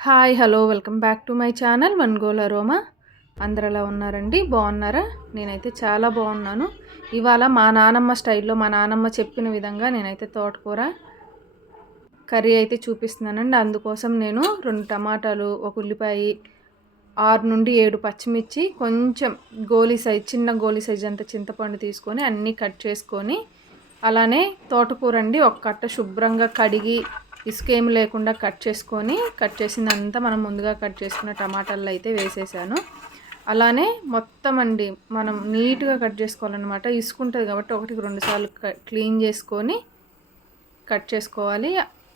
Hi hello welcome back to my channel వన్గోల రోమా. అందరు ఎలా ఉన్నారండి? బాగున్నారా? నేనైతే చాలా బాగున్నాను. ఇవాళ మా నానమ్మ స్టైల్లో మా నానమ్మ చెప్పిన విధంగా నేనైతే తోటకూర కర్రీ అయితే చూపిస్తున్నానండి. అందుకోసం నేను 2 టమాటాలు, ఒక ఉల్లిపాయ, 6 నుండి 7 పచ్చిమిర్చి, కొంచెం చిన్న గోలీ సైజ్ అంత చింతపండు తీసుకొని అన్నీ కట్ చేసుకొని, అలానే తోటకూర అండి ఒక కట్ట శుభ్రంగా కడిగి ఇసుకేమి లేకుండా కట్ చేసిందంతా మనం ముందుగా కట్ చేసుకున్న టమాటాలు అయితే వేసేసాను. అలానే మొత్తం అండి మనం నీట్గా కట్ చేసుకోవాలన్నమాట. ఇసుకుంటుంది కాబట్టి 1కి 2 సార్లు క్లీన్ చేసుకొని కట్ చేసుకోవాలి.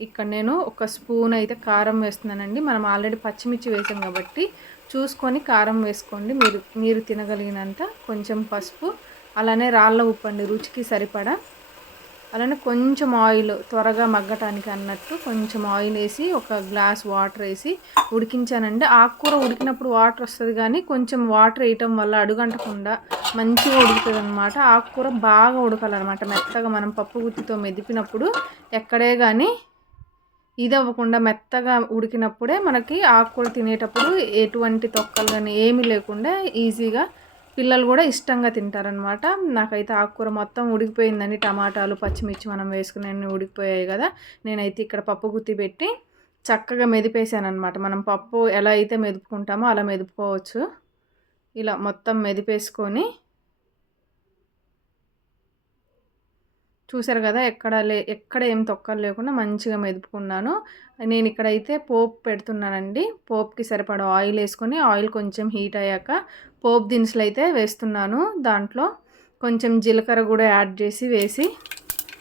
ఇక్కడ నేను ఒక స్పూన్ అయితే కారం వేస్తున్నానండి. మనం ఆల్రెడీ పచ్చిమిర్చి వేసాం కాబట్టి చూసుకొని కారం వేసుకోండి. మీరు తినగలిగినంత. కొంచెం పసుపు, అలానే రాళ్ళ ఉప్పు అండి రుచికి సరిపడా. అలానే కొంచెం ఆయిల్ త్వరగా మగ్గటానికి అన్నట్టు కొంచెం ఆయిల్ వేసి ఒక గ్లాస్ వాటర్ వేసి ఉడికించానండి. ఆకుకూర ఉడికినప్పుడు వాటర్ వస్తుంది, కానీ కొంచెం వాటర్ వేయటం వల్ల అడుగంటకుండా మంచిగా ఉడుకుతుంది అనమాట. ఆకుకూర బాగా ఉడకాలన్నమాట. మెత్తగా మనం పప్పు గుత్తితో మెదిపినప్పుడు ఎక్కడే కానీ ఇది అవ్వకుండా మెత్తగా ఉడికినప్పుడే మనకి ఆకుకూర తినేటప్పుడు ఎటువంటి తొక్కలు కానీ ఏమీ లేకుండా ఈజీగా పిల్లలు కూడా ఇష్టంగా తింటారనమాట. నాకైతే ఆకుకూర మొత్తం ఉడికిపోయిందండి. టమాటాలు, పచ్చిమిర్చి మనం వేసుకునే ఉడికిపోయాయి కదా. నేనైతే ఇక్కడ పప్పు గుత్తి పెట్టి చక్కగా మెదిపేసాను అనమాట. మనం పప్పు ఎలా అయితే మెదుపుకుంటామో అలా మెదుపుకోవచ్చు. ఇలా మొత్తం మెదిపేసుకొని చూసారు కదా, ఎక్కడ ఏం తొక్కలు లేకుండా మంచిగా మెదుపుకున్నాను. నేను ఇక్కడైతే పోపు పెడుతున్నానండి. పోపుకి సరిపడా ఆయిల్ వేసుకొని, ఆయిల్ కొంచెం హీట్ అయ్యాక పోపు దినుసులు అయితే వేస్తున్నాను. దాంట్లో కొంచెం జీలకర్ర కూడా యాడ్ వేసి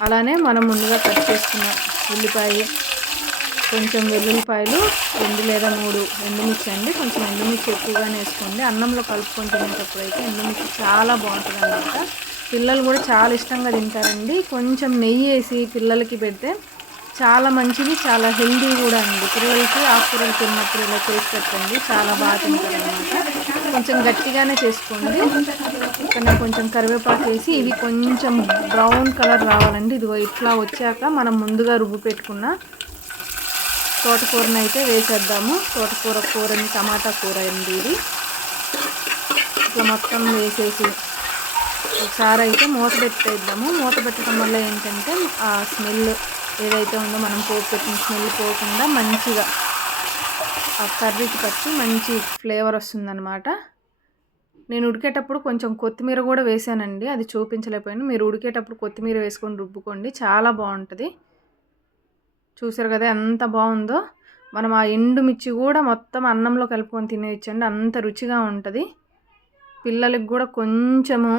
అలానే మనం ముందుగా కట్ చేసుకున్న ఉల్లిపాయ, కొంచెం వెల్లుల్లిపాయలు, 2 లేదా 3 ఎండుమిర్చి అండి. కొంచెం ఎండుమిర్చి ఎక్కువగానే వేసుకోండి. అన్నంలో కలుపుకొని తినేటప్పుడు అయితే ఎండుమిర్చి చాలా బాగుంటుంది అన్నమాట. పిల్లలు కూడా చాలా ఇష్టంగా తింటారండి. కొంచెం నెయ్యి వేసి పిల్లలకి పెడితే చాలా మంచిది, చాలా హెల్దీ కూడా అండి. పిల్లలకి ఆకుకూరలు తిన్నప్పుడు ఇలా చేసి పెట్టండి, చాలా బాగా తింటారు అన్నమాట. కొంచెం గట్టిగానే చేసుకోండి. ఇక్కడ కొంచెం కరివేపాకు వేసి ఇవి కొంచెం బ్రౌన్ కలర్ రావాలండి. ఇదిగో ఇట్లా వచ్చాక మనం ముందుగా రుబ్బు పెట్టుకున్న తోటకూరని అయితే వేసేద్దాము. కూరని టమాటా కూర అండి ఇది. ఇట్లా మొత్తం వేసేసి ఒకసారి అయితే మూత పెట్టేద్దాము. మూత పెట్టడం వల్ల ఏంటంటే ఆ స్మెల్ ఏదైతే ఉందో మనం పోపు పెట్టిన స్మెల్ పోకుండా మంచిగా ఆ కర్రీకి పచ్చి మంచి ఫ్లేవర్ వస్తుందన్నమాట. నేను ఉడికేటప్పుడు కొంచెం కొత్తిమీర కూడా వేసానండి, అది చూపించలేకపోయాను. మీరు ఉడికేటప్పుడు కొత్తిమీర వేసుకొని రుబ్బుకోండి, చాలా బాగుంటుంది. చూసారు కదా ఎంత బాగుందో. మనం ఆ ఎండుమిర్చి కూడా మొత్తం అన్నంలో కలుపుకొని తినేయచ్చండి, అంత రుచిగా ఉంటుంది. పిల్లలకి కూడా కొంచెము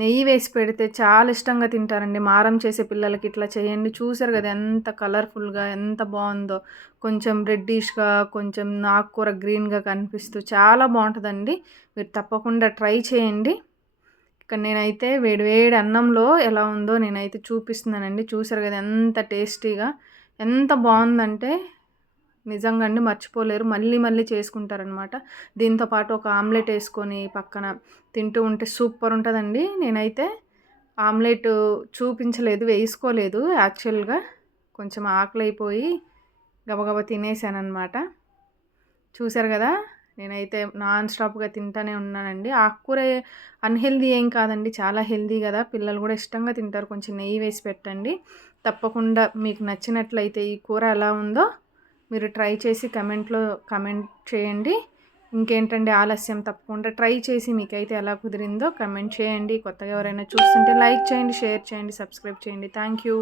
నెయ్యి వేసి పెడితే చాలా ఇష్టంగా తింటారండి. మారం చేసే పిల్లలకి ఇట్లా చేయండి. చూసారు కదా ఎంత కలర్ఫుల్గా ఎంత బాగుందో. కొంచెం రెడ్డిష్గా, కొంచెం ఆకుకూర గ్రీన్గా కనిపిస్తూ చాలా బాగుంటుందండి. మీరు తప్పకుండా ట్రై చేయండి. ఇక్కడ నేనైతే వేడివేడి అన్నంలో ఎలా ఉందో నేనైతే చూపిస్తున్నానండి. చూసారు కదా ఎంత టేస్టీగా, ఎంత బాగుందంటే నిజంగా అండి మర్చిపోలేరు. మళ్ళీ మళ్ళీ చేసుకుంటారనమాట. దీంతోపాటు ఒక ఆమ్లెట్ వేసుకొని పక్కన తింటూ ఉంటే సూపర్ ఉంటుందండి. నేనైతే ఆమ్లెట్ చూపించలేదు, వేసుకోలేదు యాక్చువల్గా. కొంచెం ఆకలి అయిపోయి గబగబా తినేసానమాట. చూసారు కదా, నేనైతే నాన్ స్టాప్గా తింటానే ఉన్నానండి. ఆకుకూర అన్హెల్దీ ఏం కాదండి, చాలా హెల్దీ కదా. పిల్లలు కూడా ఇష్టంగా తింటారు. కొంచెం నెయ్యి వేసి పెట్టండి. తప్పకుండా మీకు నచ్చినట్లయితే ఈ కూర ఎలా ఉందో మీరు ట్రై చేసి కమెంట్ చేయండి. ఇంకేంటండి ఆలస్యం, తప్పకుండా ట్రై చేసి మీకైతే ఎలా కుదిరిందో కమెంట్ చేయండి. కొత్తగా ఎవరైనా చూస్తుంటే లైక్ చేయండి, షేర్ చేయండి, సబ్స్క్రైబ్ చేయండి. Thank you.